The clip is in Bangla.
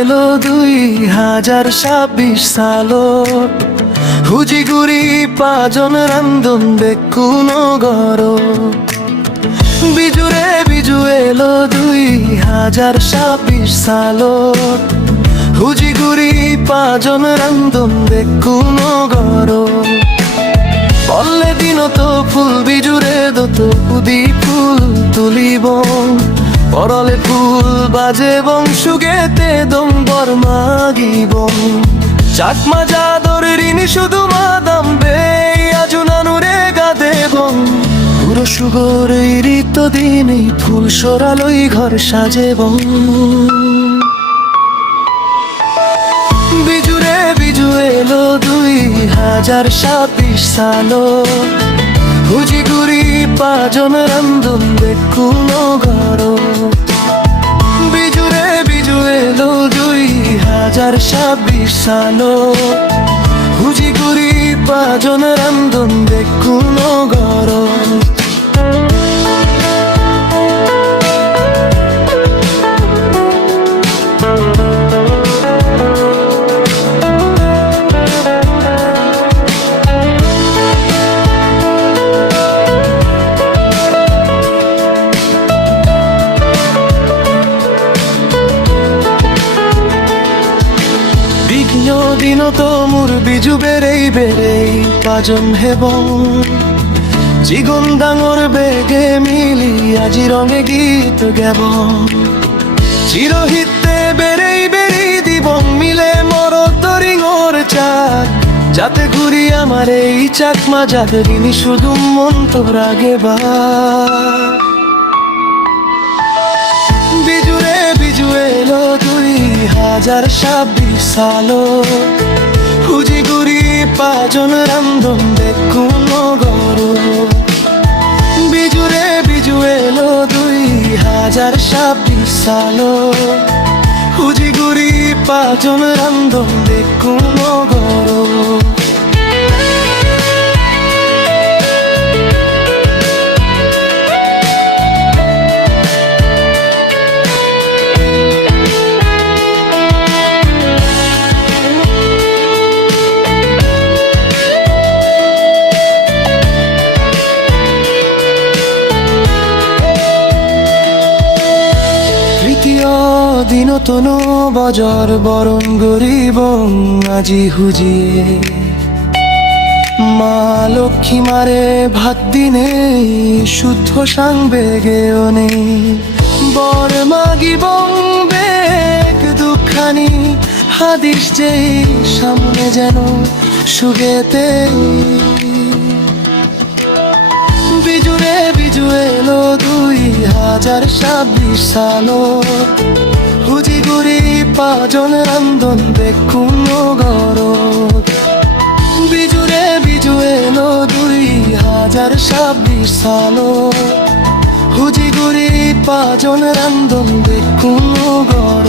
এলো 2026 সালত হুজিগুৰি পাজন ৰান্ধন বেকুনো গৰ বিজুৰে বিজু এলো 2026 সালত হুজিগুৰি পাজন ৰান্ধন বেকুনো গৰ বললে দিনত ফুল বিজুৰে দত উদি ফুল তুলিব পরলে ফুল বাজে বংশুগেতে দম্বর মাগিব চাকমা যাদর ঋণী শুধু মাদাম বে আজুনানুরে গাদেব পুরো সুগর ঋত দিনে ফুল সরালই ঘর সাজেব বিজুরে বিজু এলো 2026 সালত হুজিগুৰি পাজন ৰান্ধন বেকুনো গৰ বিজুৰে বিজু এলো 2026 সালত হুজিগুৰি পাজন ৰান্ধন বেকুনো গৰ দিনত মোৰ বিজু বেৰেই পাজন হেব জীগুণ ডাঙৰ বেগে মিলি আজি ৰঙে গীত গাব চিৰহিতে বেৰেই দিব মিলে মরত রিঙর চাক যাতে ঘুরি আমার এই চাকমা যাদের ঋণী শুধু মন তো রাগে বা বিজুরে বিজু এলো 2026 সালত হুজিগুৰি পাজন ৰান্ধন বেকুনো গৰ বিজুরে বিজু এলো 2026 সালত হুজিগুৰি পাজন ৰান্ধন বেকুনো গৰ দিনতনো বজর বরণ গরিব আজি হুজিয়ে মা লক্ষ্মী মারে ভাত দিনে শুদ্ধ সাংবে গেয়নে বর মাগিব বেগ দুঃখানি হাদিস যেই সামনে যেন সুগেতে বিজুরে বিজু এলো 2026 সালত হুজিগুৰি পাজন ৰান্ধন বেকুনো গৰ বিজুৰে বিজু এলো 2026 সালত হুজিগুৰি পাজন ৰান্ধন বেকুনো গৰ